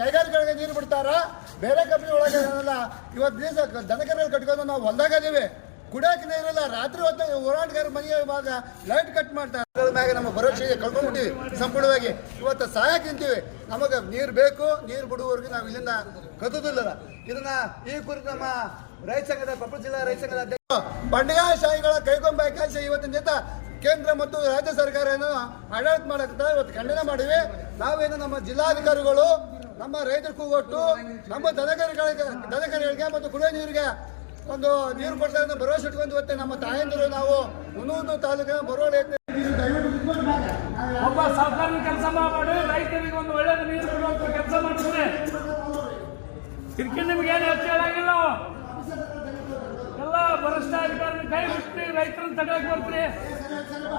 ಕೈಗಾರಿಕೆಗಳಿಗೆ ನೀರು ಬಿಡ್ತಾರ? ಬೇರೆ ಕಂಪ್ನಿ ಒಳಗೆ ಏನಲ್ಲ. ಇವತ್ತು ದಿವಸ ದನಕರಲ್ಲಿ ಕಟ್ಕೊಂಡು ನಾವು ಹೊಲ್ದಾಗ ಇದೀವಿ. ಕುಡಿಯಕ್ಕೆ ನೀರಿಲ್ಲ ರಾತ್ರಿ ಹೊತ್ತು ಹೋರಾಟಗಾರ ಮನೆಯ ಇವಾಗ ಲೈಟ್ ಕಟ್ ಮಾಡ್ತಾರೆ. ಮ್ಯಾಗ ನಮ್ಮ ಭರವಸೆ ಕಳ್ಕೊಂಡ್ಬಿಟ್ಟಿವಿ ಸಂಪೂರ್ಣವಾಗಿ. ಇವತ್ತು ಸಹಾಯ ತಿಂತೀವಿ ನಮಗೆ ನೀರು ಬೇಕು. ನೀರು ಬಿಡುವವರೆಗೆ ನಾವು ಇಲ್ಲಿಂದ ಕತ್ತುದಿಲ್ಲ ಇದನ್ನ ಈ ಕುರಿತು ನಮ್ಮ ರೈತ ಸಂಘದ ಕೊಪ್ಪಳ ಜಿಲ್ಲಾ ರೈತ ಸಂಘದ ಅಧ್ಯಕ್ಷ ಬಂಡಗಾಯ ಶಾಹಿಗಳ ಕೈಗೊಂಬ ಇವತ್ತಿನ ಜೊತೆ ಕೇಂದ್ರ ಮತ್ತು ರಾಜ್ಯ ಸರ್ಕಾರ ಸರ್ಕಾರನ ಆಡಳಿತ ಮಾಡಕ್ಕೆ ಇವತ್ತು ಖಂಡನೆ ಮಾಡಿವಿ ನಾವೇನು ನಮ್ಮ ಜಿಲ್ಲಾಧಿಕಾರಿಗಳು, ನಮ್ಮ ರೈತರ ಕೂಗೊಟ್ಟು, ನಮ್ಮ ದನಕರಿಗಳಿಗೆ ದನಕರಿಗಳಿಗೆ ಮತ್ತು ಕುಡಿಯೋ ನೀರಿಗೆ ಒಂದು ನೀರು ಅನ್ನೋ ಭರವಸೆ ಇಟ್ಕೊಂಡು ಇವತ್ತೆ ನಮ್ಮ ತಾಯಂದಿರು ನಾವು ಮುನ್ನೂರು ತಾಲೂಕಿನ ಬರೋಳಿ ಒಬ್ಬ ಸರ್ಕಾರಿ ಕೆಲಸ ಮಾಡಿ ರೈತರಿಗೆ ಒಂದು ನೀರು ಕೊಡುವಂತ ಕೆಲಸ ಮಾಡ್ತಾರೆ ಇದಕ್ಕೆ ನಿಮ್ಗೆ ಏನು ಹೆಚ್ಚು ಬಿಟ್ಟು ರೈತರನ್ನ